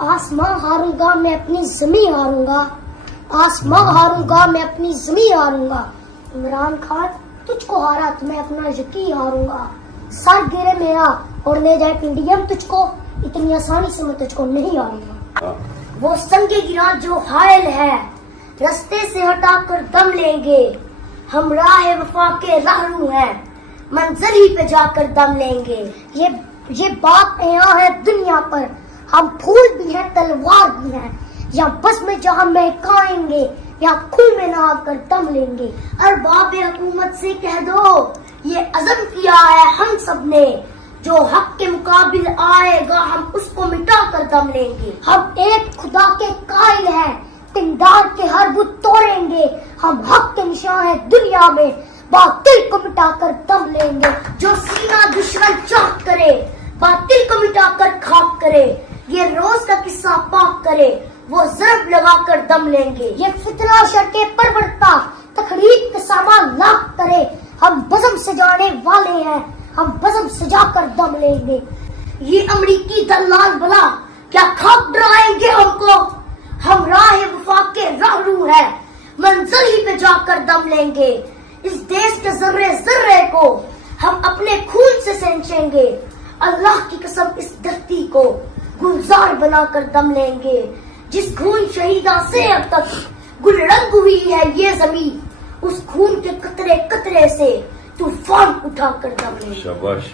آسماں ہاروں میں اپنی زمین ہاروں آسماں ہاروں میں اپنی زمین ہاروں عمران خان تجھ کو ہارا تو میں اپنا یقین ہاروں سر گرے میرا اور لے جائے پنڈیم تجھ کو اتنی آسانی سے میں تجھ کو نہیں ہاروں وہ سنگ گرا جو حائل ہے رستے سے ہٹا کر دم لیں گے ہم راہ وفا کے راہرو ہیں منزل ہی پہ جا کر دم لیں گے یہ بات یہاں ہے دنیا پر ہم پھول بھی ہیں تلوار بھی ہیں یا بس میں جہاں مہکائیں گے یا خون میں نہا کر دم لیں گے ارباب حکومت سے کہہ دو یہ عزم کیا ہے ہم سب نے جو حق کے مقابل آئے گا ہم اس کو مٹا کر دم لیں گے ہم ایک خدا کے قائل ہیں پندار کے ہر بت توڑیں گے ہم حق کے نشاں ہیں دنیا میں باطل کو مٹا کر دم لیں گے جو سینہ دشمن چاک کرے باطل کو مٹا کر خاک کرے یہ روز کا قصہ پاک کرے وہ ضرب لگا کر دم لیں گے یہ فتنہ شرکے پرورتا تخریب کا سامان لاکھ کرے ہم بزم سجانے والے ہیں ہم بزم سجا کر دم لیں گے یہ امریکی دلال بلا کیا خواب ڈرائیں گے ہم کو ہم راہ وفا کے راہرو ہیں منزل ہی پہ جا کر دم لیں گے اس دیش کے ذرے ذرے کو ہم اپنے خون سے سینچیں گے اللہ کی قسم اس دھرتی کو گلزار بنا کر دم لیں گے جس خون شہیدہ سے اب تک گل رنگ ہوئی ہے یہ زمین اس خون کے قطرے قطرے سے طوفان اٹھا کر دم لیں گے